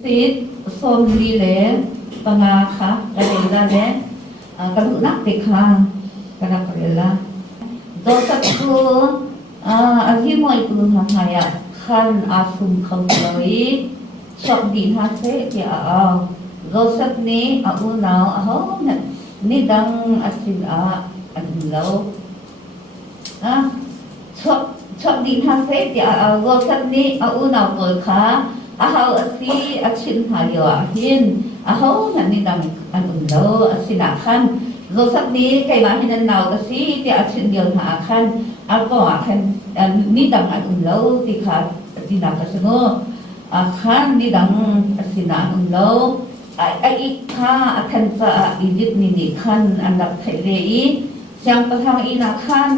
Sit som li le panga kha kadela le kalu nak te kha kana kadela do tak ku ahi moi ku ha haya khan asum khau loi chok din ha se ti a do sak ni a u nau a ho na ni dang asin a an lo chok din ha se ti a do sak ni a u nau ko kha ahau asi achin hayo ahin ahau nan ni dang an lo asina khan zo sak ni kai ma hinan naw kasi ti achin dio ha khan alko khan ni dang an lo ti kha ti na ka sno khan ni dang asina an lo ai kha athan sa Egypt ni khan an lak thai le i sang pa thang i na khan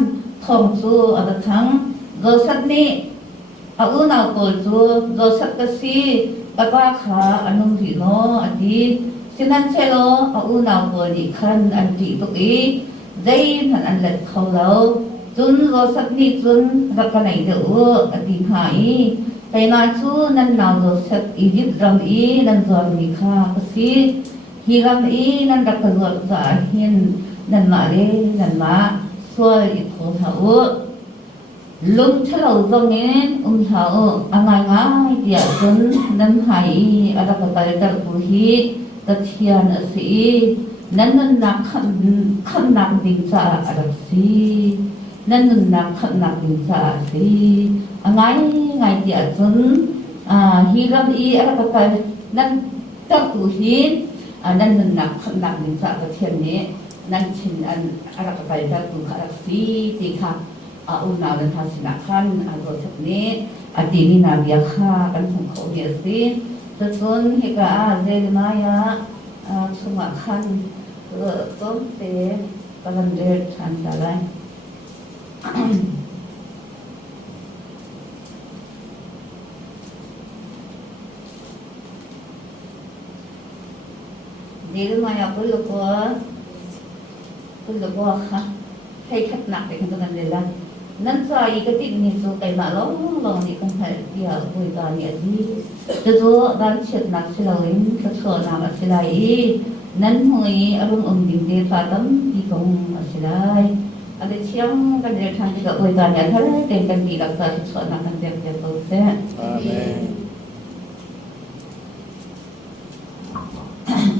thong chu at thang zo sak ni a u nào cổ chú do sắc cái si các bác khá anh nông thị nó anh đi xin anh chơi lo a u nào cổ đi khăn anh chị tụi ý dây thằng anh lật khâu lâu chun do sắc đi chun gặp cái này được anh đi hải cái mà chú nên nào do sắc ý giúp làm ý nên rồi đi khá cái si khi làm ý nên đặt cái rồi giả hiền nên mà đi nên mà xuôi thổ thảo lung chalo zongin hao angai ngai dia chun nan hai ada ka tal tal puhi tathian asi nan nak khan nak ding sa ada si nan nak khan nak ding sa si angai ngai dia chun hi ram i ada ka tal nan tal puhi nan nak khan nak ding sa tathian ni nan chin an ada ka tal tal pu kha si ti kha una dan hasinakan atau sekni adini nabiya kha kan sungkau biasi terus hingga azal maya sumakan tom te kalandir chandalai Dil maya puluh kha hay khát nặng để không cần là nên sao cái tình hình số cái mà nó thì không phải giờ buổi tối nghĩa gì cho dù đang chuyện nặng sẽ lời thật sự nào sẽ lại nên người ở trong tình thế phá tấm thì không sẽ lại ở đây chiang cái điều thằng cái buổi tối nghĩa thế tiền cần gì đặc biệt thật sự nặng cần đẹp đẹp tốt thế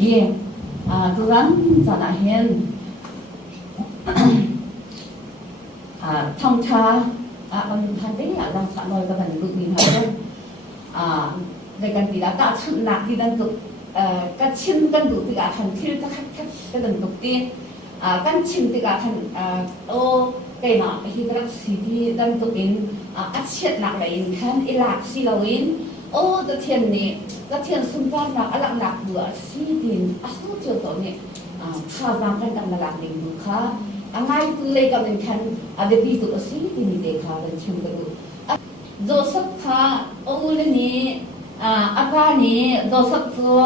yeah tôi gắng cho đại hiền thông cha thành đấy là đang soạn rồi các bạn được nhìn thấy về cần thì đã tạo sự nạp thì đang tục các chân cần đủ thì cả thành thiên các khách cái lần tục tiên các chân thì cả thành cái mà khi các sĩ thì đang tục in ắt chết nạp lại thành lạc xí lâu in cái thiên này các thiên xung quanh là lạc lạc bữa xí tiền không chưa tổ này khá vàng cái đằng là lạc đỉnh bữa khá angai pulai ka men khan ade bi tu asi ti ni dekha dan chim garu joseph kha ole ni aka ni joseph chu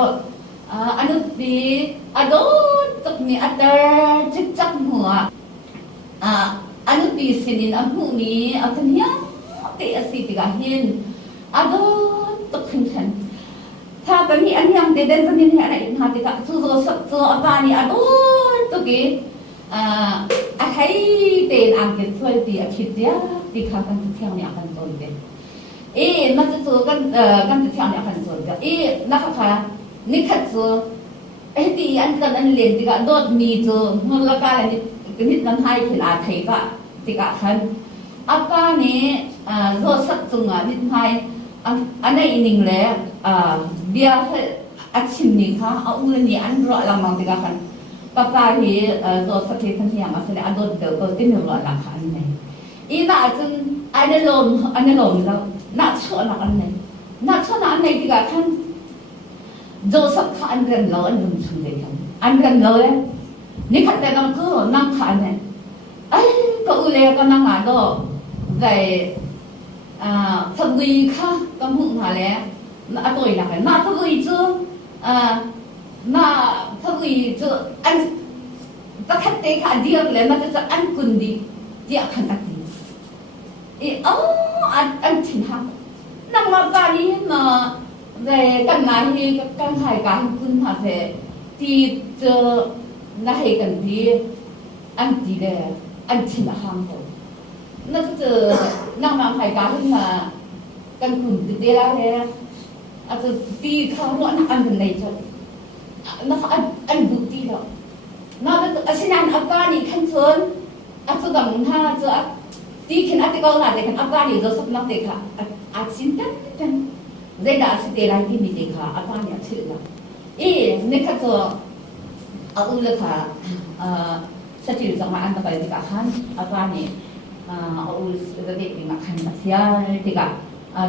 anut bi ado tok ni atar chik chak hua anut bi sinin amu ni athania te asi ti ga hin ado tok khan tha ka ni anyam te den zanin ha na ha ti ka chu joseph chu aka ni ado to ki thấy tiền ăn tiền thuê thì thịt giá thì khá cần theo nhà cần rồi đấy mà chứ cần theo nhà cần rồi đấy nó khá nít thật rồi thì anh cần anh liền thì cả đốt mì rồi mà là cái này cái nít năm hai thì là thấy cả thì cả khăn apa này rồi sắp chung nít hai anh này nhìn lẽ bia achim ni khá ông lên nhà anh rồi làm bằng thì cả khăn papa thì do sắc thế thân thiện mà sẽ là đôi đầu có tin được là khăn này ý là chân anh lồn đâu nát chỗ là anh này thì cả thân do sắc khăn anh gần lỡ anh đừng chung đấy không anh gần lỡ đấy nếu khách tại làm cứ năng khăn này ấy cậu lẽ có năng là đó về thật gì khác có mượn hả lẽ tôi là cái mà thật gì chưa mà thật gì chưa anh ta khách tế khả điệp lên mà ta anh quần đi điệp khẩn ạc đi anh chỉnh hăng năng mà gà đi mà về cần là thì cần phải cảคุณหาเสที่เจอน่าให้กันที่อันที่เดอันที่มาห้างตัวนั่นก็เจอนั่งมาให้การขึ้นมากันคุณติดเดล่าเลยอาจจะตีข้าวอันอันเป็นในจุดนั่นอันบุตรีแล้วนั่นก็อาชีพนั้นอัปการนี่ขั้นส่วนอาจจะดังท่าจะตีขึ้นอัติกาลาเด็กอัปการนี่จะสับนักเด็กค่ะอาชีพนั้นZai da si te lai ti mi te kha apa ni achi la ne kha to u le kha sa ti zong ma an ta bai ti ka khan apa ni u le de ti ma khan ma sia ti ka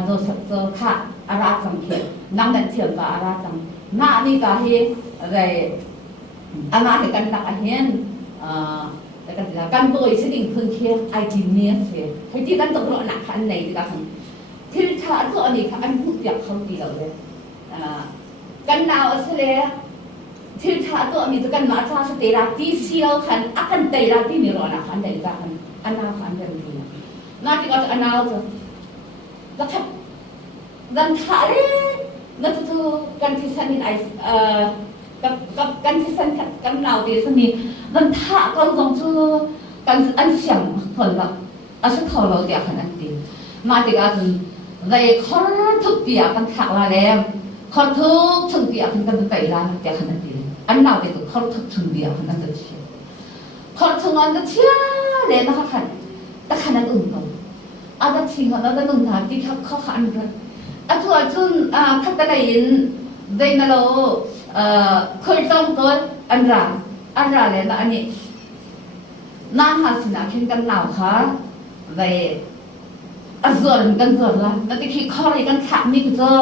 do sa to kha ara chang khe nang dan thiam ba ara chang na ni ka hi rai ana he kan ta a hian kan la kan doi si ding khun khe ai ti ne se hai ti kan to ro na khan nei ti ka khanที่ถ้าตัวนี้ค่ะอันพูดอยากเขาเดียวเลยกันหนาวสิเลยที่ถ้าตัวนี้จะกันมาชาสเตระที่เสียวขันอักันเตระที่มีรอนะขันเดจ้าขันอันนาวขันเดิมดีน่าจะก็จะอันนาวจะแล้วถ้าดันขาเลยนั่นจะตัวกันที่สันนิษกับกันที่สันกันหนาวดีสันนี้ดันท่าก็ต้องตัวกันอันเสียงคนละอาศัยเขาเราเดียวขนาดนี้มาถึงอาจจะเลยขอทุกปีกันถักละแล้วขอทุกถึงปีกันกันไปละเดียวขนาดนี้อันnào thì cũngขอทุกถึงปีกันนั่นจะเชี่ยขอถึงอันจะเชี่ยเลยนะคะขันแต่ขนาดอื่นก็อาจจะทิ้งอันนั้นหนึ่งนาทีเขาขันกันอันทั่วจุนขัดตะไลน์ได้นั่นเราเคยต้องตัวอันราเลยนะอันนี้น่าหาสินะเช่นกันหนาวค่ะเลยazur kan zur lah nanti khi khori kan khak ni ke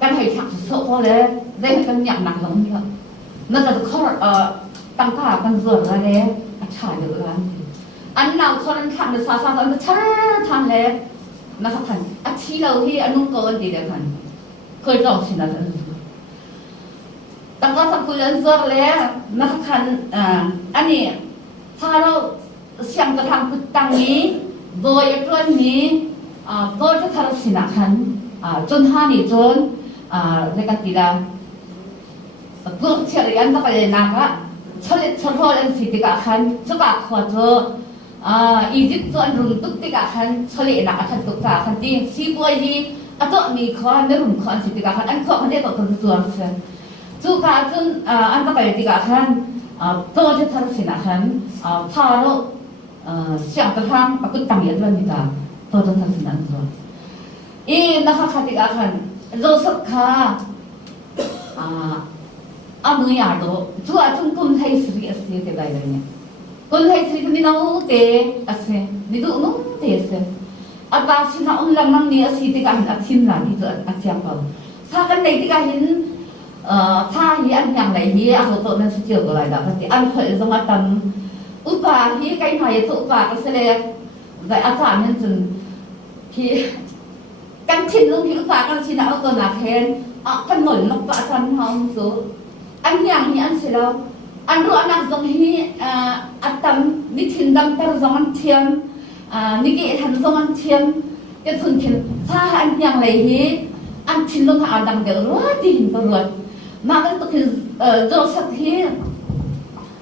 kan hai khak so ko le dai kan nyak nak long ni na ta khor tang ka kan zur la le a cha de la an naw khoran khak na sa an cha than le na ka khan a thi lo hi anung ko an di le khan khoi rong sin na tang ka sa ku an zur le na ka khan an niถ้าเราเสียงกระทำกุตังนี้โดยตัวนี้ก็จะทำสินะคันจนห้านี่จนในการตีละก็เชื่อยันต้องไปนักละชดชดพอเล่นสิติกาคันชุกขวดอียิปต์จนรุ่นตุกติกาคันชดนักคันตุกตาคันที่ซีบัวยีตัวมีข้อในรุ่นข้อสิติกาคันอันข้อคันได้ต่อตัวส่วนเสียชุกจนอันต้องไปติกาคันก็จะทำสินะคันพาเราเสียงกระทั่งก็ตั้งยันวันนี้ตาตัวจะทำสินั้นตัวนะคะคติกาคันเราสักค่ะมือยาโดจัวจุนกุนไทยสรีเสียเตได้เลยเนี่ยกุนไทยสรีนี่น้องเตอเสนี่ดูน้องเตอเสอาตาสินะอุ้งลังนั่งนี่สิติกาหินอาทิมหลานที่ตัวอาเจียงเขาถ้ากันในติกาหินถ้าฮีอันอย่างไรฮีอาตัวนั้นสุดเจ๋ออะไรล่ะที่อันเคยสมัยตอนอุปาฮีใกล้หายตัวอุปาก็เสร็จแต่อาจารย์นั่นจนที่กันชินลงที่อุปากันชินเอาตัวหนาแทนกันหนุนลงปะอาจารย์เขาสูอันอย่างนี้อันเสร็จแล้วอันรู้อันนั้นตรงนี้อัตตัมนิทินดัมตระจงอันเทียมนิเกทันจงอันเทียมจะทุนชินถ้าอันอย่างไรฮีอันชินลงหาดังเดือดร้อนดีหินตลอดนั่นก็คือโจสักที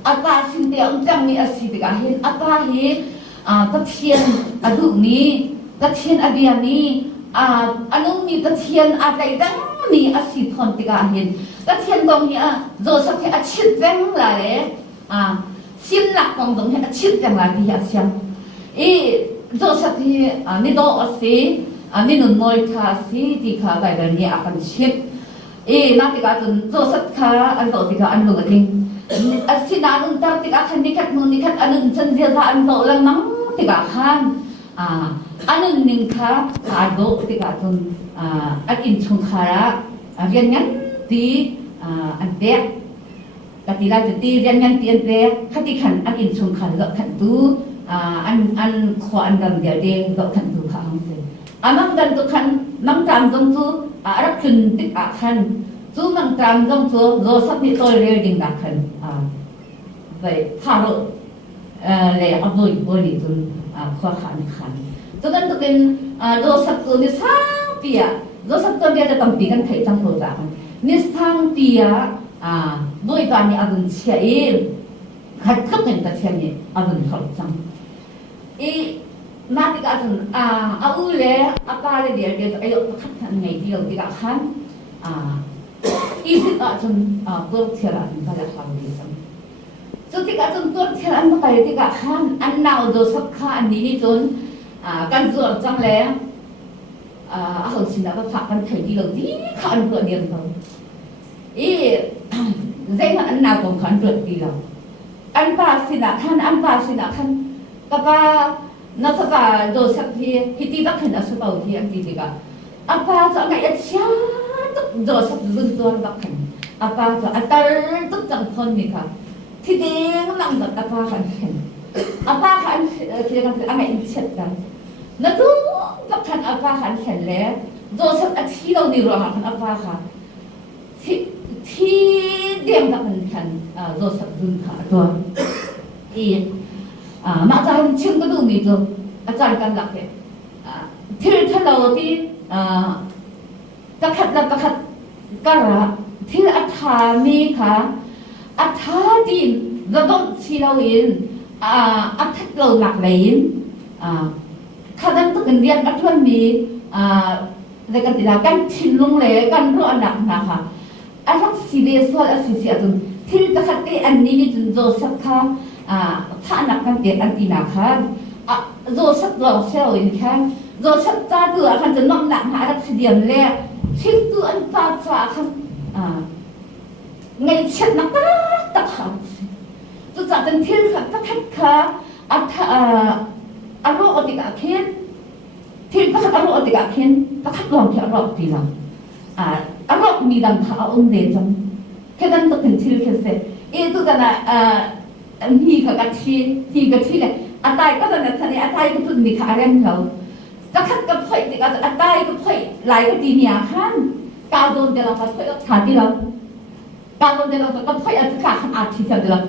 อาตาสินเดียวจังมีอาศิติกาเห็นอาตาเห็นตะเทียนอดุนี้ตะเทียนอเดียนี้อันนู้นมีตะเทียนอะไรดังมีอาศิทอนติกาเห็นตะเทียนตรงนี้โจสักทีอาชิดแรงเลยสินหลักตรงนี้อาชิดแรงเลยที่อาเซียนโจสักทีนี่โดอาศินี่หนุนน้อยท่าสิที่ข้าไปเรื่องนี้อาการชิดนั่นติกาจนโจสักขาอันโตติกาอันหนุ่มทิ้งสินานุนตาติกาขันนิคัดมือนิคัดอันหนึ่งฉันเสียท่าอันโตแล้วนั่งติกาขันอันหนึ่งหนึ่งขาโดติกาจนอันอินชงขาเรียนงั้นตีอันเด็กกติลาจะตีเรียนงั้นตีอันเด็กขัดที่ขันอันอินชงขาก็ขันตู้อันขวานดังเดียวเด็กก็ขันตู้ขาของเสียอันนั้นดันตู้ขันน้ำตาลตรงตู้รักขึ้นติดขันจูนังตามจงจูโรสักนิดตัวเรียดิ้งดักขันไปพาโรเลยอับดุลบริจุนขวาขันขันจุดนั้นตัวเป็นโรสักตัวนี้สามปี Joseph tu dia tetap bikin kayak cang program. Nisang dia boy tu ni agun siain, kat kan tak siain agun cang. Nanti kan awalnya apa dia tu ayo kat ngai dia tidak kan isi agun bertiara pada hal dia. Jadi kan bertiara anda kayak tidak kan anda Joseph kan ini tu kan jual cang le. Aku sini apa pakai terdi lagi kan buat dia tu. Zaman anak pun kan buat dia. Anpa sini kan kapa nak apa Joseph hiti tak kena sebab dia tiga. Apa tu agak siapa Joseph luntur tak kan. Apa tu atar tu jangan ni kan. Tidak lang tak apa kan. Apa kan kita kan agak siapa. Nadu kan apa kan hele Joseph athi lo ni ruang kan apa kan thi dem kan Joseph dun ka to ma jan ching ko du mi to ajar kan lak ke thil thalo ti takhat kara thil atha mi kha atha din zadon silawin athat lo lak lein kadang tu kendian atuan ni, dekat tidak kan cilung le kan ro anak nak, anak sini soal asisi atun, til takati anini tu Joseph kan, anak kan dia anti nak kan, Joseph lo sewin kan, Joseph tadu akan jenam nak anak sidiam le, til tu anta kan, ngai chat nak tak kan, tu jadi til tak aro otik akhir, til tak aro otik akhir, tak lom ti aro bilang, aro midang kau dejam, kedan tu pentil kese, itu kana hi kati le, atai kau kana tadi atai kau tu ni karen kau, tak poi ti kata atai kau poi, lai kau di niya kan, kau don dalam kau poi tadi lah, kau don dalam kau poi atas arti dalam,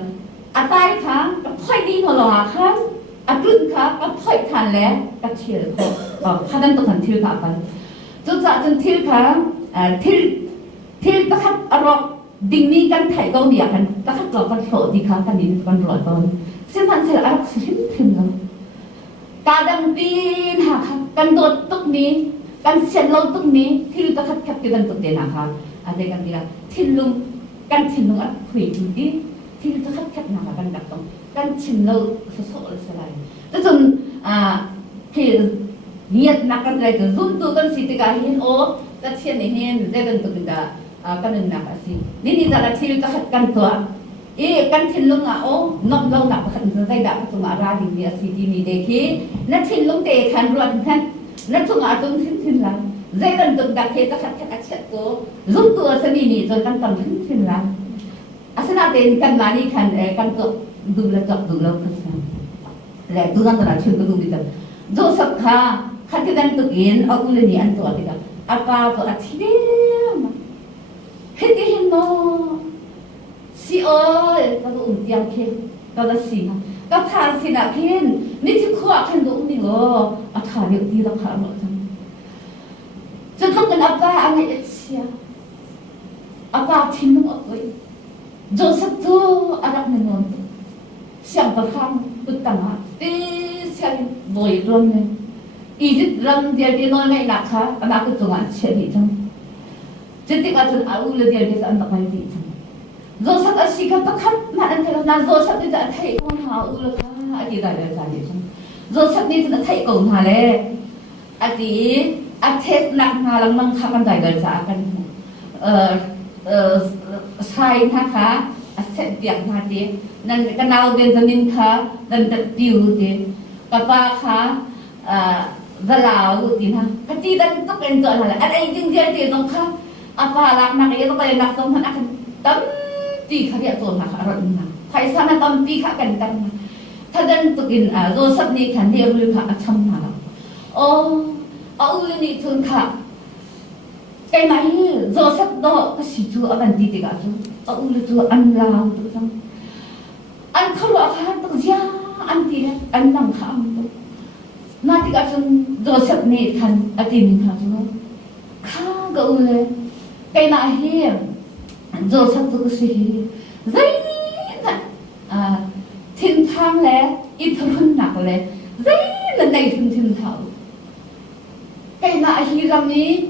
atai kan kau poi di nolong kan. Adun ka poi kan le ka thil ko khadan to kan thil ka pan chu cha chen thil ka thil ta khat aro ding ni kan thai ko ni kan ta khat lo kan so di kha kan ni kan ro ton sin han sel arak sim thim lo kadang tin ha kan dot tuk ni kan sen lo tuk ni thil ta khat khat kan tuk de na kha ade kan dia thilung kan thilung at phui di thil ta khat na kan dak tong kan chin lo so selai tu jun thì nhiệt nạc kan lai tu zoom tu kan si tika hin o ta chen ni hin ze kan tu da kan nak asi ni da la thil ka hat kan to kan thin lung o nom lo nak kan zai da tu ma ra ding ni asi di ni de ki na thin lung te khan ruan khan na tu nga tung thin la zai kan tu da ke ta khat khat chat ko zoom tu asani ni zo kan tam thin la asana te kan mani khan kan to dubla pesan. Le tu kan tera chil tu kita. Joseph kha khatidan tu in aku le ni an tu atika. Apa tu athidem. Hetihin no. Si oi ka tu tiang ke. Ka da si. Ka tha si na kin. Ni ti khwa khan du ni go. Atha ni ti da kha mo sam. Chu thong kan apa ang ai sia. Apa thin no oi. Joseph tu anak ni non. Siang berkham utama, siang boy drone, Egypt drone dia di nol ngai nak ha, anak tu jangan ceri jang. Jadi kacun awal dia di sana tak main jang. Joseph asyik berkham, mana kalau nak Joseph ni tak thay kau awal ha, adi dah dah jadi jang. Joseph ni tak thay kau ha le, adi ates nak ngalang nang kapan dah dah jakan. Sai ha, aset biang hati. Dan kenal Benjamin kha dan tertiu di kapa kha zalau di na kati dan tu kan tu ala ada ijing dia di dong kha apa lak nak itu kaya nak dong akan tam ti kha dia tu nak aron na kai sana tam pi kha kan tam kadan tu kin Joseph ni kan dia ul kha acham na au ni tun kha kai mai Joseph do ka si tu akan di ti ka tu au tu an lao tu sang an kalau akan terjadi anti an nang kham nanti kan Joseph ni kan atin kan tu câu lên cái nãy hi rồi sắp tới gì dây nè thiên thang lẽ ít hơn nặng lẽ dây là này thiên thảo cái nãy hi làm ní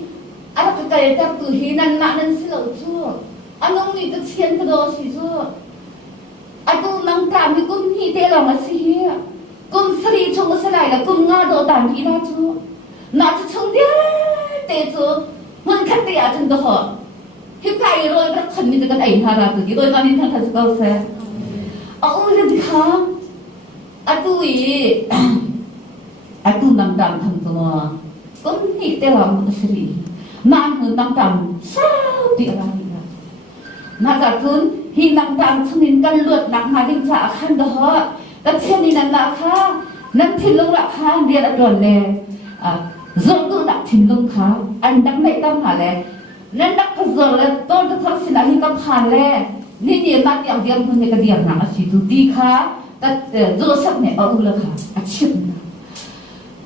anh cái cái từ hi nan nan xin lỗi chưa anh ông nghĩ cái chuyện cái đó gì chưa anh tu năng cảm thì cũng hi thế là mà gì cũng sri trong cái này là cũng ngã đồ tàn hi na chưa na chưa trong dia thế chưa mình khát tiệt trên đó hi cái rồi cái khẩn như cái ảnh hà ra từ cái đôi con nên thật câu xe lên khám anh tu năng cảm thằng tôi cũng hi thế là mà sri nan hơn năng cảm sao tiệt ra na cả thun hi năng cảm thằng nên căn luật nặng mà định trả khăn đó cái chuyện này là khá nên thiên lông là khá dia đã đồn nè dồn tu đặt thiên lông khá anh đăng này tâm hả lẽ nên đắc cái giờ là tôi đã thằng xin anh tâm hả lẽ nên nhiều mặt điểm điểm hơn cái điểm nào chỉ tu đi khá cái dồn sắc này ở ulo khá chịu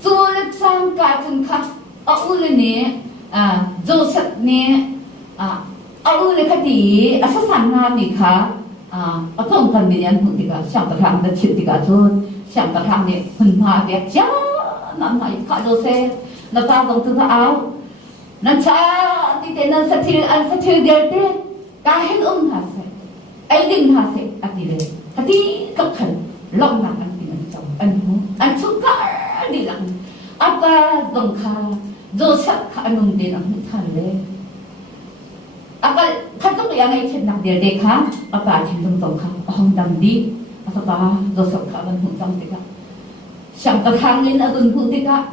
dồn là trang cả chân khá ở ulo này dồn sắc này ở ulo cái gì sao sản nam này khá ở trong căn biệt nhân thì cả chẳng tập hàng đã chịu thì cả thôi chẳng tập hàng này phần hoa đẹp chá nằm mày phải đồ xe nó ta dùng từ áo nó cha thì tên nó sẽ thiêu ăn sẽ thiêu đẹp thế cái hết hả sẽ ấy đừng hả sẽ thì đấy thì cực khẩn lòng nặng ăn thì mình chồng ăn chút cả đi lặng apa dùng kha do sắc khả nông đến ăn thằng đấy apa kadang yang ai chen nak dia dekha apa chen dong kha hong dam di apa do sok kha ban hung dam tika sang ta khang in adun hu tika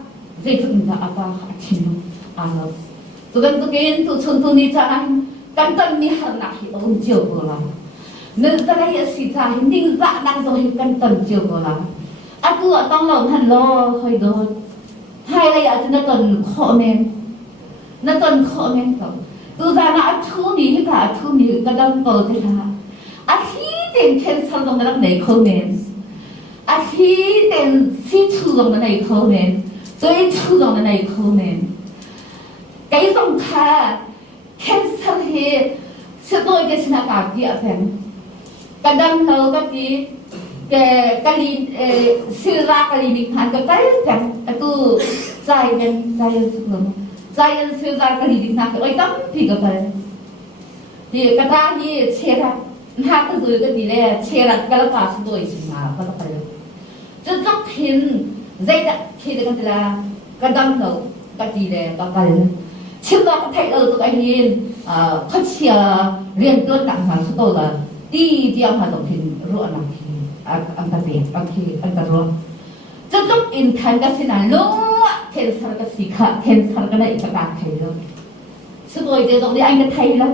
ze thun da apa chen ano tu kan tu ken tu chun tu ni cha an kan tan ni har nak hi ông chiều ko la nên ta lai si cha hin ding za nang zo hi kan tan chiều ko la aku tong lo han lo hoi do hai lai a chen ton kho men na ton kho men ko tu ra na thu ni cả thu ni cái đâm bờ thế là khi tiền khen sang trong cái này không nên khi tiền si thu trong cái này không nên tôi thu trong cái này không nên cái dòng kha khen sang thì sẽ tôi cái sinh hoạt kia phèn cái đâm lâu cái gì cái gì sinh ra cái gì mình hành cái phèn tu dài nhân xuống Zayan siêu ra cái gì nào cái tấm thì cái phải thì cái ta như che ra na cái rồi cái gì này che ra cái là cả số tuổi chỉ mà cái phải rất rất thiên dây đặt khi cái là cái đâm đầu cái gì này cái trước đó cái thầy ở tụi anh nhìn phát triển liên kết đẳng hàng số tuổi là đi theo hoạt động thì ruộng là thì anh ta tiền anh ta ruộng rất rất in thành cái gì này luôn thiên sarka cái gì cả thiên sarka cái này cái bạc thầy luôn sự rồi thì giống như anh cái thầy lắm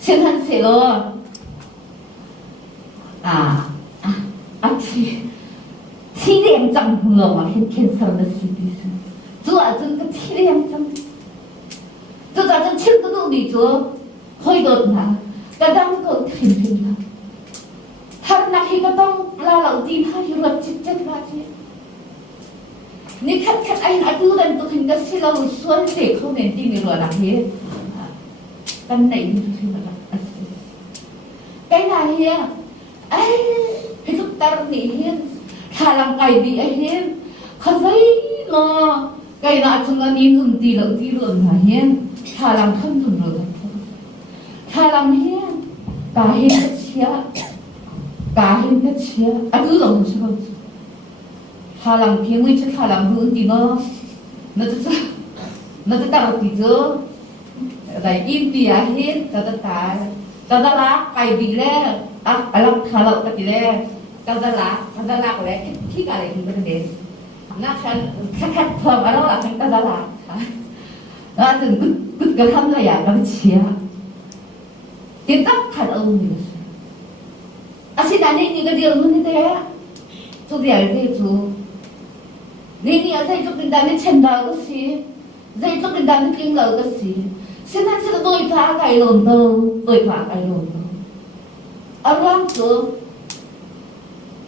xin hắn sẽ lo thi điểm chẳng ngờ mà thiên sarka cái gì chú ở trên cái thi điểm chẳng chú ở trên chín cái đồ gì chú hơi đột mà cái đăng cầu thiên là thật là khi cái tông là lão tin hai hiểu luật chết chết ra chứ ni khát anh tu dan tu hình cái lâu xuân để không nên tìm được là thế cái này thì là cái này ấy thì chúng ta nghĩ hiên khả năng cái gì ấy hiên không thấy lo cái nào chúng ta nhìn tì lượng mà hiên khả năng không dùng được khả năng hiên cả hiên cái chia tu lòng sao khả năng thiên nguy chứ khả năng hướng thì nó tạo thì chứ tại im thì hết ta lá cái gì đấy làm khả năng cái gì đấy ta lá cái đấy khi cái này cũngเป็นเด็กนักขัดเพิ่มอะไรล่ะทั้งta láแล้วถึงกระทำอะไรอย่างเราเชียร์ติดตั้งขัดเอาอยู่อาชีพนั้นนี่ก็เดียวมันนี่แต่ทุกอย่างที่ทุกนี่อาศัยจุดดันนี่เช่นเดียวกันสิใจจุดดันนี่กินเหล้ากันสิฉะนั้นฉันโดยพระไก่หล่นโตโดยพระไก่หล่นโตอารมณ์ตัว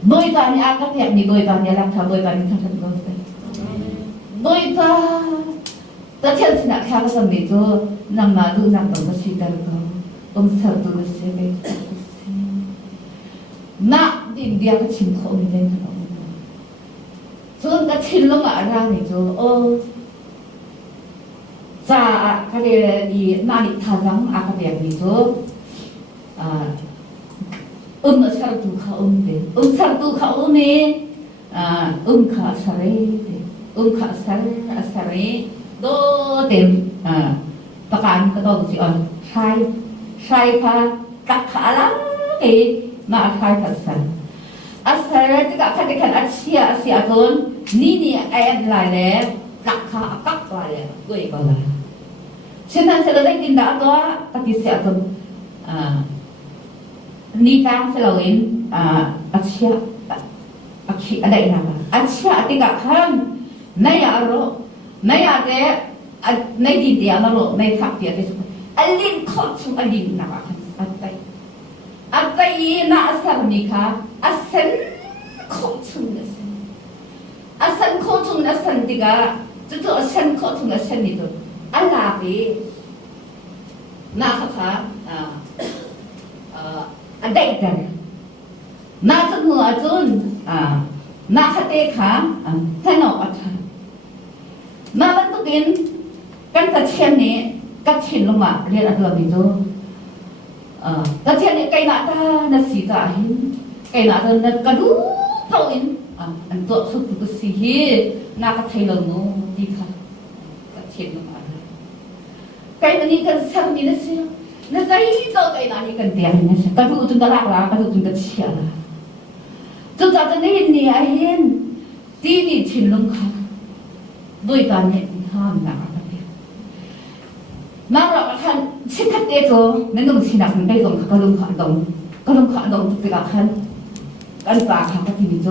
โดยตอนนี้อากาศแบบนี้โดยตอนนี้รักษาโดยตอนนี้ท่านก็เสร็จโดยตา ตเทียนสินะแค่ก็สมัยโจนำมาดูนำตรงก็ชีดาร์ก็เสิร์ฟตัวเสียไปนักดินเดียก็ชิมเขาไม่ได้ขนาดนั้นส่วนก็ชิมลงมาอะไรนี่โจจ้าก็เลยดีนาฬิกาจังอาก็แบบนี้โจสารตุเขาเดสารตุเขาเนี่ยข้าสารีข้าสารีโดเต็มประการก็ต้องสิอ่อนใช่ค่ะตักขาลังเอ๋มาใช่ค่ะสันสารีที่กับขัดกันอาเซียจนนี่ไอ้อะไรแล้วตักขากักอะไรก็อีกอะไรฉะนั้นเราได้กินได้ตัวปฏิเสธจนนี่ทางเราเองอาเซียอะไรนะอาเซียที่กับขันนายอารุนายอาเดนายดีเดียนารนายทักเดียที่สุดอันลินขดชุอันลินนะขันอัตยีน่าสารนิค่ะอัศนขดชุนนะอัศนขดชุนอัศนที่กับจุดอัศนขดชุนอัศนนี่ตัวอะไรน่าค่ะอันใดกันน่าจะหัวจุนน่าขัดเตะขาให้หนอกอัฐน่ามันตุกินกันกระเทียนนี้กระเทียนลงมาเรียนอัตลักษณ์ดูกระเทียนนี้ไก่หน้าตาน่าสีจ่าหินไก่หน้าตาน่ากระดูเท่าอินอันตัวสุดก็สีหิน่ากระเทียนลงนู้ดีค่ะกระเทียนลงมาไก่ตัวนี้กันสักนิดเสียน่าใจโตไก่หน้านี้กันเดียร์นี่สิกระดูจนกระลากลากระดูจนกระเชียร์จนจากนี้นี่ไอ้เห็นตีนี่ชินลงค่ะด้วยการเนี่ยห้ามหนักอะไรนั่งรอกันชิดทัดเดียวนั่นต้องชินหนักมันได้ตรงก็ลงขาดงตุกติกาขันกันปลาขาก็ที่มีโจ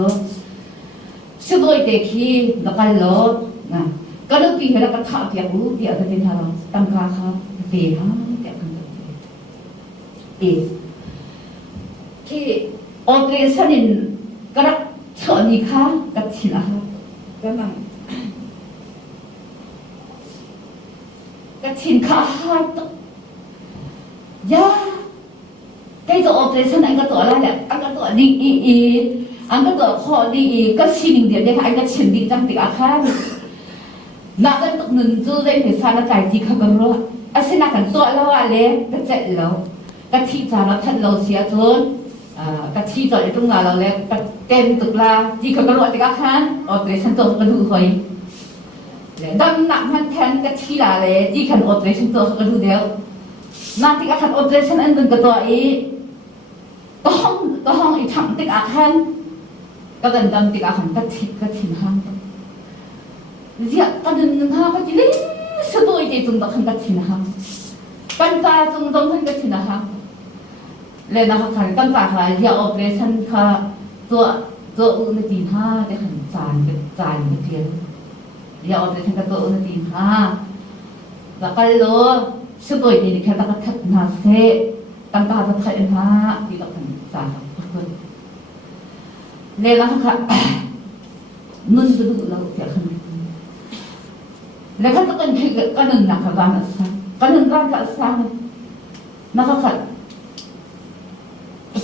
สุดโดยเด็กที่นักการโลดนะก็ลูกปีแล้วก็ท้าเปียกรู้เปียกจะเป็นทางตั้งขาครับเปียกเปียกกันที่ออเดรสนินก็รักเฉยค่ะกับชินะก็นั่งกับชินข้าหาตัวยาใกล้จะออเดรสนั่นก็ตัวอะไรแหละอันก็ตัวดีอันก็ตัวข้อดีก็ชินเดียวเนี่ยค่ะอันก็ชินดีจังติอาคารนักกันตุกหนึ่งจูได้เห็นสารใจที่เขากันรู้อาศัยนักกันตัวแล้วอะไรก็เจ็ดแล้วก็ที่จาเราทันเราเสียจนกะทิจอดอยู่ตรงนั้นเราแล้วกะเต็มตุกลาที่เขากระโดดติกาขันออเดรชันตัวกระดูกหอยดำหนักมันแทนกะทิลาเลยที่ขันออเดรชันตัวกระดูกเดียวนาติกาขันออเดรชันอันดึงกระตัวอีก็ห้องอีถังติกาขันก็ดันดำติกาขันกะทิห้างเสียก็ดึงห้างก็จีเลยสะดุยใจจุงตะขันกะทิห้างกันตาจุงตะขันกะทิห้างเลยนะคะกันจากอะไรที่ออเปอเรชั่นค่ะตัวอุณตีห้าจะหันจานเพียงที่ออเปอเรชั่นกับตัวอุณตีห้าแล้วก็โลช่วยดีแค่ตั้งทัดนาเซตั้งตาจะทัดห้าที่เราหันจานทุกคนเลยนะคะนุ่นจะดูเราเสียขนาดแล้วก็จะเป็นก็หนึ่งหนักกับการอัศก็หนึ่งการอัศนะคะ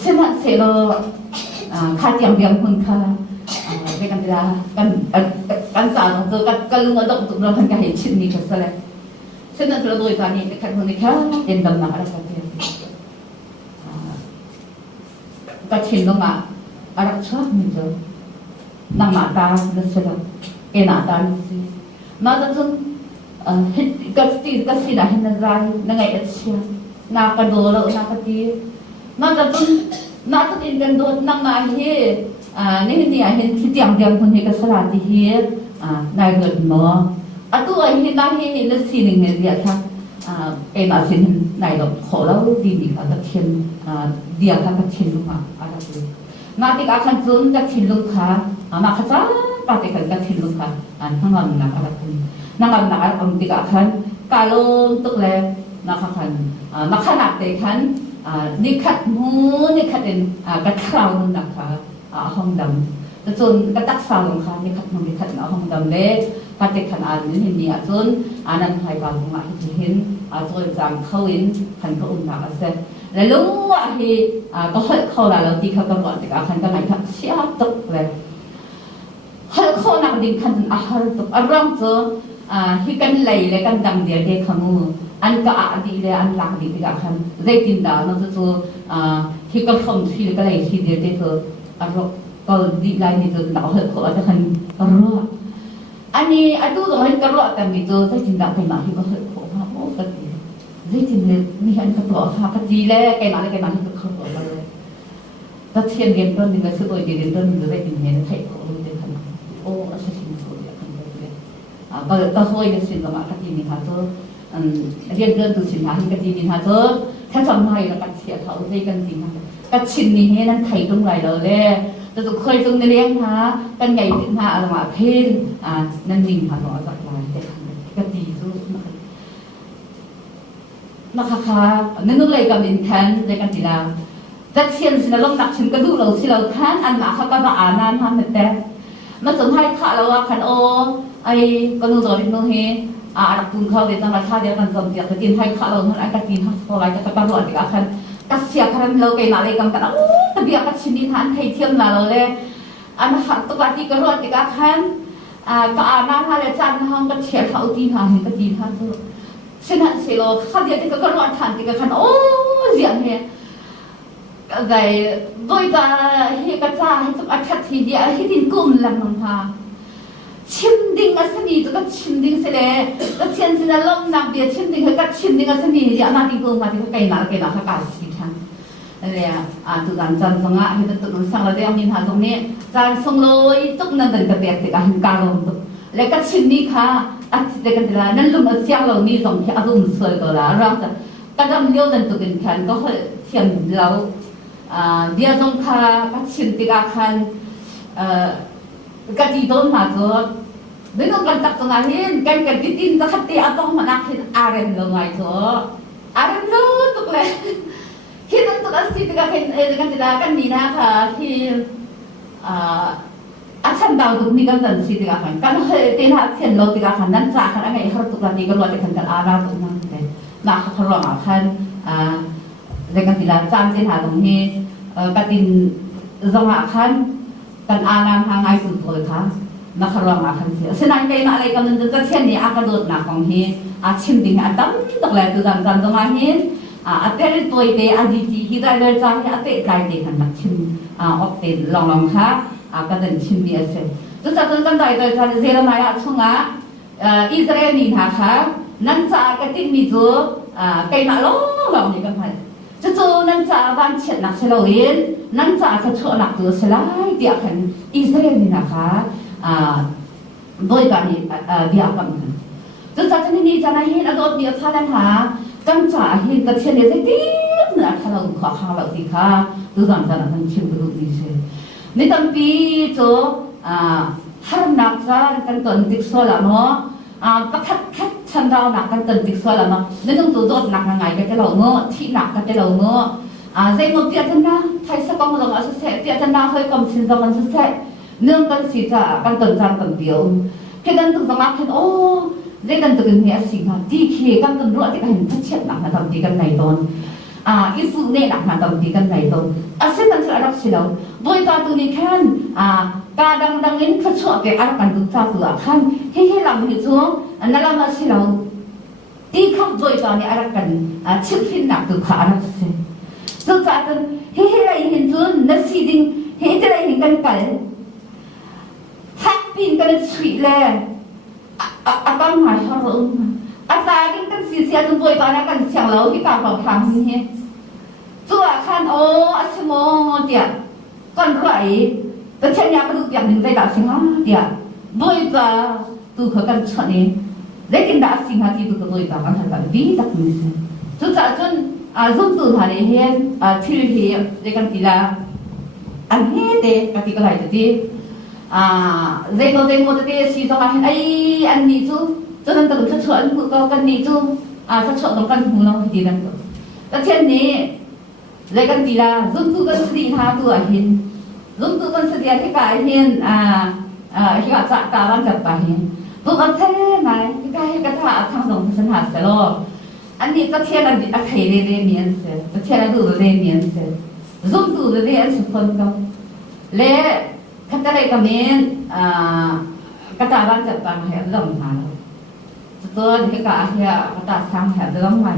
เช่นนั้นเสร็จแล้วข้าเตรียมคนข้าไปกันเวลากันสาวตัวกันลุงเราต้องเราพันกันเห็นชิ้นนี้ก็สละเช่นนั้นเราโดยการนี้กันคนนี้แค่เดินดำน้ำอะไรกันเดียวก็ชินลงมาอะไรชอบมันจะนำมาตาแล้วเสร็จแล้วเอ็นตาสิน่าจะจนก็สิได้เห็นอะไรนั่งไงเชียน่ากระโดดแล้วน่ากระตีน่าจะอินกันโดนนั่งมาเฮนี่เห็นที่เตรียมคนนี้ก็สลัดที่เฮนายเกิดหมอตัวเห็นนายเห็นแล้วสิ่งหนึ่งเนี่ยเดียวค่ะเป็นสิ่งนายเราขอแล้วดีนี่ค่ะกระเทียมเดียวค่ะกระเทียมลงมาอะไรเลยนาติกาขันจุนกระเทียมลงค่ะมาขจ้าปฏิกันกระเทียมลงค่ะทั้งวันนักอะไรคุณนั่งวันนักอะไรติกาขันกาลงตุกเลยนะคะขันนักขนาดเด็กขันนี่ขัดมูนี่ขัดเป็นกระคราวนั่นนะคะห้องดำแต่จนกระตักสาวลงค่ะนี่ขัดมูนี่ขัดห้องดำเล็กปฏิขันอันนี้นี่จน อันนั้นใครก็สมัครที่เห็นตัวจางเข้าอินพันก็อุ่นหนักเสียแล้วรู้ว่าที่ก็เข้าแล้วที่เขากำหนดแต่ก็คันก็ไหนครับเสียตกเลยเขาหนักดิ่งคันอาหารตกอารมณ์จะที่กันเลยเลยกันดังเดียดเด็กขมูอันก็ดีเลยอันหลักดีที่กันเด็กจินดานั่นจะที่ก็คงที่ก็เลยที่เดียดเด็กอารมณ์ก็ดีไลน์นี่จะหนาวเขาอาจจะคันรอดอันนี้อันตู้ตรงนี้ก็รอดแต่มีตัวเด็กจินดาเป็นหนาที่ก็เหอะเขาพาโอ้ก็ดีเด็กจินเลยนี่อันก็ปลอดภัยก็ดีเลยแกมาเลยแกมาที่ก็เขาปลอดเลยแต่เทียนเรียนต้นนี่ก็ซื้อตัวเรียนต้นนี่ได้จินเห็นใครเขารู้ได้ขนาดโอ้อาชีพนี้เขาเรียกกันเลยก็ค่อยจะสินละมาคดีนี้ค่ะตัวเรียนเรื่องตัวสินหาที่คดีนี้ค่ะตัวถ้าจำไม่แล้วกันเสียเขาได้กันจริงค่ะก็ชินนี้ให้นั่นไทยตรงไหนเราเลยแต่ตัวเคยตรงในเลี้ยงค่ะกันใหญ่ถึงค่ะอะไรมาเพนนั่นจริงค่ะต่อจากลายแต่ก็ดีสู้นะคะนั่นนู่นเลยกับอินแคนเลยกันทีละแต่เชียนสินะลงหนักชินก็ดูเราสิเราแคนอันหนาเขาก็มาอ่านนั่นทำแต่มันสมให้ข้าเราว่าคันโอไอ้ก็นู่นตัวนี้นู่นเฮอันตุนเขาเดี๋ยวตั้งราคาเดียวกันจำเดียวจะกินให้ข้าเราเท่านั้นก็กินทั้งตัวไรจะกระตุ้นอีกคันก็เสียคันเราไปนาเลยกันกันโอ้แต่เบียก็ชินดินทันไทยเทียมเราเลยอันหักตัวที่ก็รอดอีกคันก็อ่านนั่นฮะเลยจานห้องก็เชียร์เขาตีหาเห็นก็ตีทันตัวเช่นนั้นสิเราข้าเดียวที่ก็รอดทันที่ก็คันโอ้เสียงเฮแต่โดยการเฮก็จ้าให้ทุกอาทิตย์ทีเดียวให้ดินกุ่มลำน้ำพาชิมดิ้งอัศนีตัวก็ชิมดิ้งเสร็จก็เชียนสินะลมนักเดียชิมดิ้งเขาก็ชิมดิ้งอัศนีเดียวนาดิ้งกุ่มมาที่เขาไกลหนาเขาการสีทันนั่นแหละตุกันจันทร์สง่าที่ตุกันสังเราได้เอามินหาตรงนี้จันทร์สงโลยตุกนั่นเป็นกระเบียดที่การการลงตุแล้วก็ชิมนี่ค่ะอาทิตย์กันทีละนั่นลุงเสียงเรานี่ส่งที่อารมณ์สวยก็แล้วเราจะกระดำเลี้ยวนั่นตุกันคันก็เทียมเราเดียวตรงค่ะก็ชิมที่กันก็ที่โดนมาตัวไม่ต้องการตักตรงนั้นกันที่ดินก็ขัดตีอาต้องมานักที่อาร์เรนลงไงตัวอาร์เรนรู้ตุกเลยที่นั่นตุกสิที่ก็เป็นกันที่ได้กันดีนะคะที่อาชันดาวตุกนี่กันตันสิที่กันกันเฮตีนหัดเทียนโลที่กันนั่นจากกันอะไรเขาตุกนี้ก็รอจะกันอาราตุกนั่นเลยมาเขารอมาคันในกันที่ได้จานเส้นหาตรงนี้กันดินจังหวะคันกันอาณาทางไงสุดเลยค่ะนักร้องอาคันเสียฉะนั้นในอะไรกันนั่นจะเช่นนี้อากาศโดดหนักของเฮชิมดิ้งอันตั้มตกเลยตัวจันจันตรงนั้นเฮอัตเตอร์ตัวเตอดีจีฮิได้เลยจ้าอัตเตอร์ไกลเด็กกันนักชิมออกเตลองค่ะก็เดินชิมเบียร์เสร็จตัวจันกันได้โดยการเซรั่มายาช่วงอิสราเอลนี่นะคะนั่นจะกระติมีตัวไก่หน้าล้อนี่กันไปจู่ๆนั่นจะบ้านเช็ดหนักเชลวินนั่นจะจะโชว์หนักตัวเชลัยเดียกันอิสราเอลนี่นะคะโดยการนี้เดียกันจู่ๆจะนี่จะไหนเห็นอดทเดียวท่านนะคะกันจะเห็นกระเทียมเนี่ยดีเหมือนถ้าเราขอข้าวเราดีค่ะจู่ๆจะนั่งชิมดูดีเช่ในตอนปีจู่ฮาร์นักซากันตอนติดโซลาเนาะก็คัดฉันเราหนักกันตอนติดโซลาเนาะในตรงตัวโดดหนักยังไงก็จะเราเนาะที่หนักก็จะเราเนาะใจมันเตี้ยทันนะไทยสักกองเราอาจจะเสียเตี้ยทันนะเคยกำสินจะมันจะเสียเนื่องกันสิจะกันตอนจันตอนเดียวแค่นั้นถึงจะมาเห็นโอ้เรื่องกันตัวเนี่ยสิ่งที่เขี่ยกันตอนรู้ที่กันเห็นทัดเช็ดหนักนะตอนที่กันในตอนอีสุเนี่ยหนักนะตอนที่กันในตอนเส้นนั้นจะรับสิเราโดยตอนตัวนี้แค่การดังนี้เขาชอบแกอาการดุจ้าตัวขั้นให้เราเห็นช่วงนั่นเรามาสิเราที่เขาโดยตอนนี้อาการชิบหินหนักตัวขาเราเสียตัวจ้าตัวให้เราเห็นช่วงนั่นสิ่งให้เราเห็นกันกันทักพินกันสุดเลยอาการหายชาลงอาจารย์กันเสียจนโดยตอนนี้กันเสียงเราที่การบอกทางนี้ตัวขั้นโอ้อาชโมเดียก่อนไรแต่เช่นนี้ก็ดูอย่างหนึ่งใจด่าสิงหาเดียโดยจะตัวเขากันชนี้ได้กินด่าสิงหาที่ตัวโดยจะกันทำกันดีจังเลยจุดจนรุ่งตัวหาเห็นที่เห็นได้กันทีละอันนี้เด็กกันที่ก็ไหลจุดที่เรื่องเด็กสิจะมาเห็นไอ้อันนี้จูจนตั้งแต่ชวนก็กันนี้จูชวนต้องกันหูเราดีนั่นตัวแต่เช่นนี้ได้กันทีละรุ่งตัวกันสี่ห้าตัวเห็นรุ่งตัวกันสี่ที่กายเห็นที่ว่าจะการวันจัดไปเห็น不过太难，你看那个他他弄是哪些咯？อันนี้ก็เทียนอันไทยเรียนเมียนเสียก็เทียนดูเรียนเมียนเสียรุ่งดูเรียนสุคนก็เละถ้าก็เลยก็เมียนก็ตาบ้านจัดตั้งให้เรื่องมาตัวที่ก็เฮียก็ตาสร้างให้เรื่องมา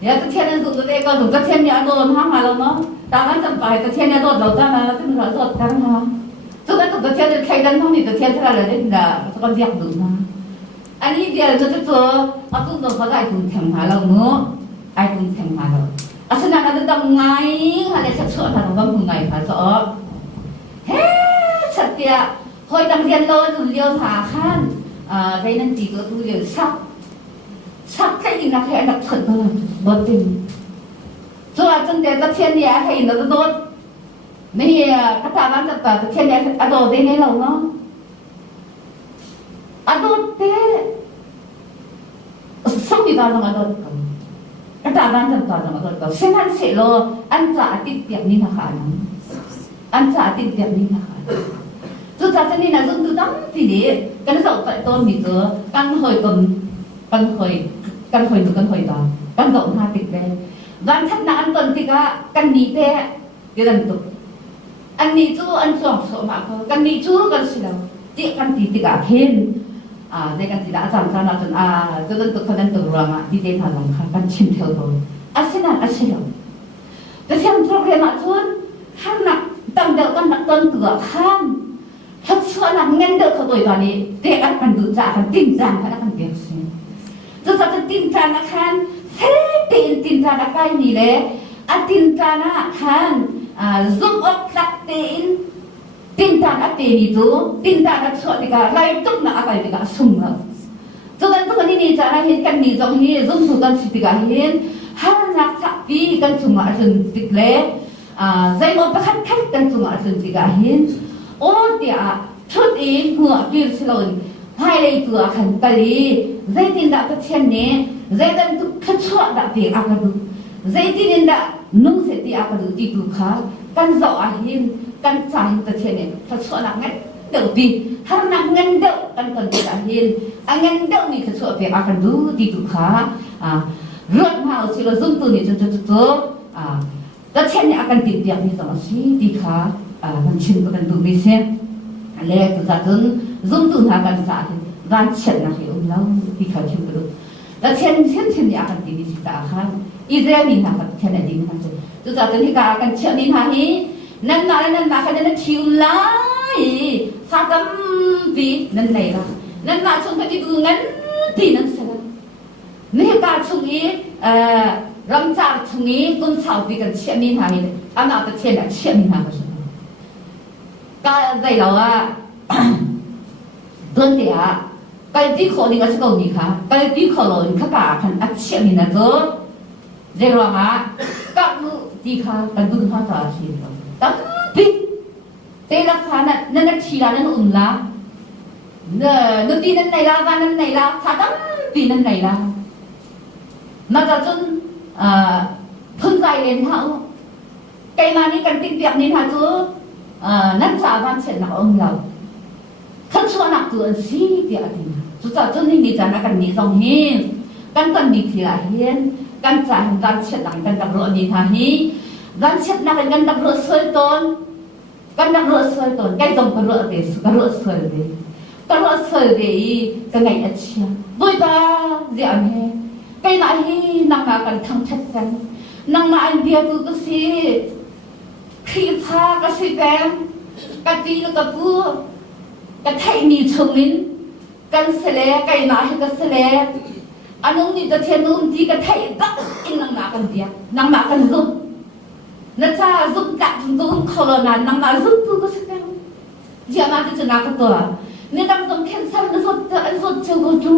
เนี่ยก็เทียนดูเรียนก็ดูก็เทียนเนี่ยโดนห้ามมาแล้วเนาะตาบ้านจัดไปก็เทียนเนี่ยโดนเราจ้ามาแล้วที่เราโดนกันเนาะทุกคนก็เทียนใครกันท้องนี่ก็เทียนที่เราเรียนได้ทุกคนอยากดูนะอันนี้เดี๋ยวจะตัวเอาตุ้งตัวเขาได้ตุ้งแข่งมาแล้วเนาะไอ้ตุ้งแข่งมาแล้วอาสนะนั้นต้องไงอะไรชัดชัวร์ทางต้องไงค่ะจ๊อบเฮ้ชัดเดียคอยตั้งเรียนโลดูเลี้ยวหาขั้นได้นั่นจีก็ดูเลี้ยวชักแค่ยิงนักแค่นักขันตัวบดจริงส่วนจังเดียก็เทียนเนี่ยให้เราโดนนี่ก็ตามนั้นจะเทียนเนี่ยอโดดได้ในเราเนาะadote sami dalam adot kan kataban jam dalam adot kan senan selo anja atik tiap ni nak anan anja atik tiap ni nak anan tu jatuh ni nak tu dam pilih kan so tak ton ni tu kan hoi tu kan hoi tu kan hoi dah kan so ha tik deh dan thak nak ton tiga kan ni deh dia dan tu an ni tu an so mak kan ni tu kan silau ti kan ti tiga henในการที่อาจารย์ท่านอาจารย์จะต้องคนนั้นตัวเราที่เดินทางลงกันชิมเท่าตัวอาศัยนั้นอาศัยเราแต่เช่นโปรแกรมชวนข้างหนักตั้งเดียวกันหนักต้นตัวข้างถ้าชวนหนักเงินเดียวเขาตัวตอนนี้เด็กกันดูจ่ากันติ้งจานกันกันเดียวสิจะติ้งจานนะคะเฮ้ติ้งจานอะไรนี่เลยติ้งจานนะคะซุ่มอดตักtintan ate ni tu tintan at so tika lai tuk na akai tika sumna tukan tukan ini cara hin kan ni jong hi zum su kan si tika hin har nak sakti kan cuma asun tikle zai mo pakhat khat kan cuma asun tika hin o dia thut i hua pir silon hai lei tu akan kali zai tin da ta chen ne zai dan tu khachwa da ti akadu zai tin da nung se ti akadu ti tu kha kan zo a hin kan cai ta chen ne ta chwa na ngai deu bi har na ngan deu kan ton ti hin angan deu ni ta chwa pe akan du ti tu kha rot ma o silo zum tu ni tu ta chen ne akan ti tiak ni sama si ti kha kan chin kan du bi se le tu za tun zum tu na kan sa van chen na hi lau ti kha chin du ta chen ni akan ti ni si ta kha Israel ni na kan chen ni na tu za tun hi ka akan chen ni na hi nan na kan na thiu lai sa tam pi nan nei la nan ma chung ka ti du ngan ti nan sa ni ka chung i ram cha chung i kun chao pi kan chen ni na ni ana ta chen na chen ni na ka dai lo a don dia cái tí khổ thì có sẽ cầu gì cả cái tí khổ rồi các bà thành ắt chuyện thì là cơ đây là mà các nữ tí khá cái nữ hoa tỏa chỉ tấm tí đây là khá là nên là chỉ là nên là nữ tí nên này là và nên này là khá tấm tí nên này là mà cho chân thân dài lên hậu cái mà đi cần tinh tiệm nên hả chứ năn trả văn chuyện là ông lòng thân xua nặng từ si tiệm thì chúng ta cho nên đi trả nó cần đi dòng hiên cần cần đi thì là hiên cần trả hình gan chết nặng cần đập rượu đi thà hi gan chết nặng cần đập rượu sơi tôn cần đập rượu sơi tôn cái dòng cần rượu để cái rượu sơi để cái ngày ở chia đôi ta diện he cái này hi nặng là cần thăng chất cần nặng mà anh bia tu cái gì khi tha cái gì bèn cái gì cái bữa cái thay ni chung linhกันเสลไก่หนาให้กันเสลอันนู้นนี่จะเทียนนู้นที่กันไทยตักอินนังหนากันเดียนังหนากันซุ่มนั่นจ้าซุ่มกัดซุ่มตุ้มโคโรนานังหนาซุ่มตุ้มก็สิเดียวเจ้ามาจะนากันตัวนี่ดังซุ่มแคนเซิลนั่นสุดอันสุดเจ้ากูจู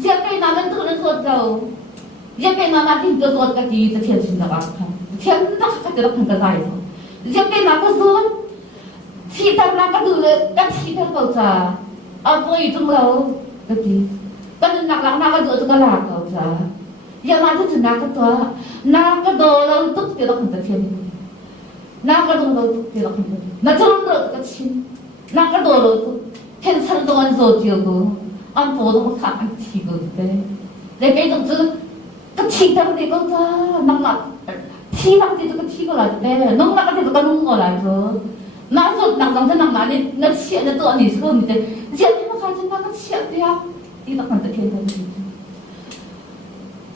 เจ้าไก่หนากันตัวนั่นสุดเจ้าเจ้าไก่หนามาที่ตัวตัวกันดีจะเทียนสินนักค่ะเทียนนักกันจะรักกันกันได้เจ้าไก่หนาก็สุดที่ทำนักกันดูเลยกันที่ทำเขาจ้าapa itu mau tadi kan nak lang nak do tu kala kau sa ya ma tu nak tu nak do lo tu ti lo kan ta nak do lo tu ti lo kan na tu lo ka chin nak do lo tu ken san do an zo ti go 按波动看按起个呗，那给种这个起的那个咋，那么起那这个起过来呗，弄那个这个弄过来着，那时那当时那嘛的那钱的多你是个你的，钱你们看见那个钱的呀，你那看的天天的，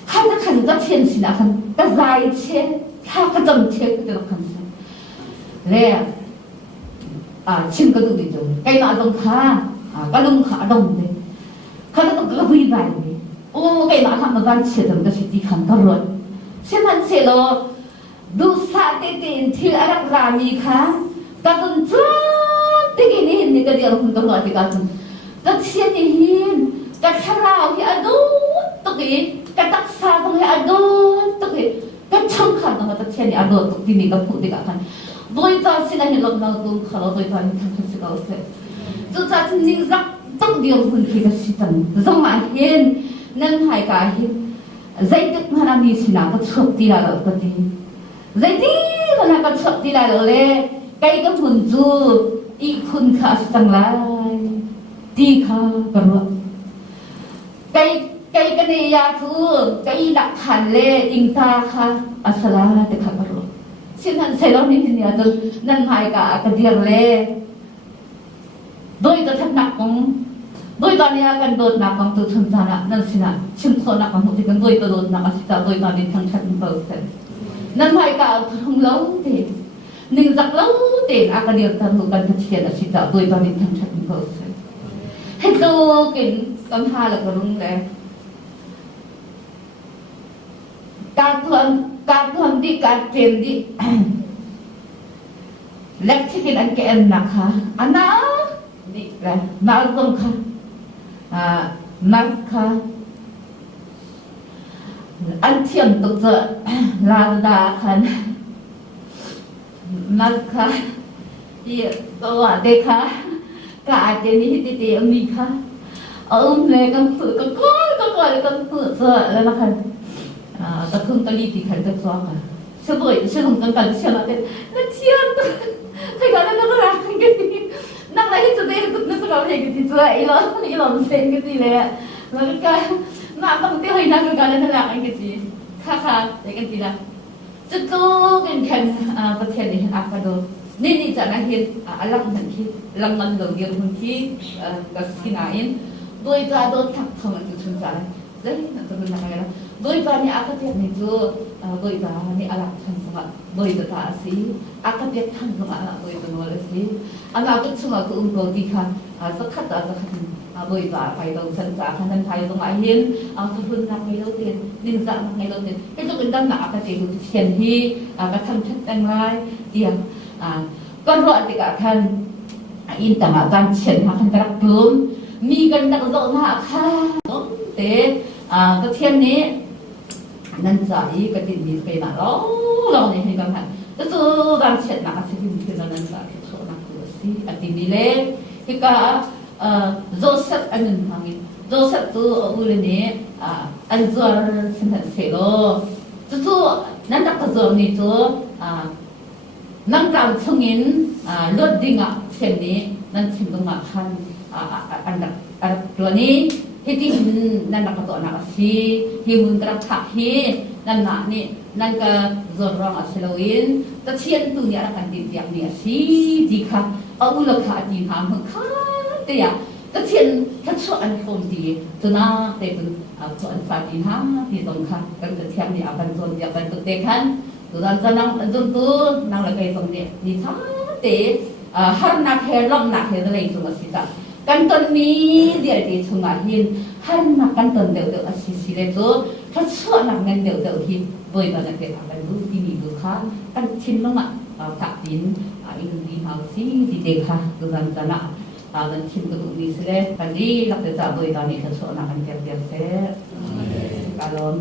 看着看着钱起来看，个在钱，他个挣钱这个看着，来。亲个都得做，该拿种卡个弄卡弄的，看那个回来的，我该拿他们班切的那些地看到了，现在切了，都啥的点去阿拉拉米看，个种抓的给你那个地方都落的个种，个切的hin，个吃老的阿都都给，个打沙东的阿都都给，个冲看那个切的阿都都给那个铺的个看。Doita sila hilom na tu khalo doita ni thang sila ose. Tu cha ning zak tok diom hun ki ka sitan. Zong ma hin nan hai ka hin. Zai tek hana ni sila ka chop ti la lo ka ti. Zai ti hana ka chop ti la lo le. Kai ka hun ju I khun kha sang lai. Ti kha ka ro. Kai ka ne ya tu kai dak khan le ing ta kha asala te kha ka ro. Xin hẳn sẽ lo nên thì tôi nâng hai cả cái việc lệ đôi tôi thật nặng cũng đôi tôi này cần đột nặng bằng tôi thân ra nặng nên xin ạ chim khô nặng bằng thì cần đôi tôi đột nặng thì sao đôi tôi đến thằng chân bờ sẽ nâng hai cả không lâu thì nhưng giặc lâu thì cái điều ta luôn cần thực hiện là xin sao đôi tôi đến thằng chân bờ sẽ hết tôi cái tâm hai là cái đúng đấyการทำดีการเตรียมดีเล็กที่กินอันแกนนะคะอันนั้นนี่แหละน่าสงค่ะนักค่ะอันเทียมตัวจะลาดาค่ะนักค่ะที่ตัวเด็กค่ะกาเจนี่ที่เตรียมมีค่ะเลยกันฝืนก็เลยกันฝืนเจอแล้วนะคะตะคุ่มตะลีที่ขันตะซ้อมเชื่อบ่อยเชื่อของกันเชื่อละเด็ดนั่นเชื่อตัวใครกันนั่นก็รักกันดีนั่งอะไรให้จุดเด่นจุดนั่นสกาวเห็นกันดีจ้ะอีหลอนเซนกันดีเลยแล้วก็น่าต้องเที่ยวให้นั่งกันนั่นรักกันดีค่ะเด็กกันดีนะจุดก็กันแข่งประเทศนี้อาคาโดนี่จะนั่งเห็นลังนั่นที่ลังมันโดนเกี่ยวกับที่กับที่ไหนโดยจะโดนทักทองจุดชุนใจjadi nanti kita nak doi bani akan tiap ni tu doi bani alat thang sama doi tu tak si akan tiap thang sama anak doi tu boleh si anak tu cuma tu umur tiga sekat doi ba pai dong sen sa kan dan pai dong ahin tu pun nak pai dong tin ning sa nak pai dong tin itu kan nak akan tiap tu chen hi akan thang thang tang lai dia kan roh tiga kan in tama kan chen akan terak belum mi kan nak zau nak kanแต่ก็เทียมนี้นั่นใจก็ติดมีไปหนาเราเนี่ยให้กันค่ะก็ตัวบางเช็ดหนักสิ่งที่เรานั่นใจก็โชว์นักตัวสิอันที่มีเล็กที่ก็โจเซฟอันนึงทางนี้โจเซฟตัวอุลเนี่ยอันตัวสิ่งที่เสร็จแล้วตัวนั่นนักก็ตัวนี้ตัวนั่งการช่วงนี้ลดดิ่งเช่นนี้นั่นชิมตรงมาคันอันดับตัวนี้ที่ที่นั่นนักตัวนักสิที่มุนตรักถักที่นั่นน่ะนี่นั่นก็จดรองอัศวินแต่เชียนตัวนี้อะไรกันดีอย่างนี้สิดีค่ะเอาอุลค่าดีหามือค่ะแต่ยังแต่เชียนถ้าชอบอันคนดีตัวน่าแต่ตัวชอบอันฝ่ายดีหาที่ตรงค่ะกันแต่เชียนนี่อาการส่วนเดียวกันตัวเด็กขันตัวนั้นจะนั่งจนตัวนั่งเลยไปตรงนี้ดีท่าแต่ฮาร์นักเฮลล์นักเฮลล์อะไรตัวนั้นสิจ้ะกันตอนนี้เดี๋ยวที่ชงอาหินฮันมากันตอนเดี๋ยวสิเลยตัวถ้าชั่วหนักเงินเดี๋ยวหินโดยตอนนั้นเป็นอะไรรู้ที่มีดูค่ะกันชิมลงมาตักดินอินดีเฮาสิดีเด็กค่ะตัวนั้นจะน่ะกันชิมกระดูกนี้สิเลยกันดีหลักจะโดยตอนนี้ถ้าชั่วหนักเงินเดี๋ยวเสร็จการลง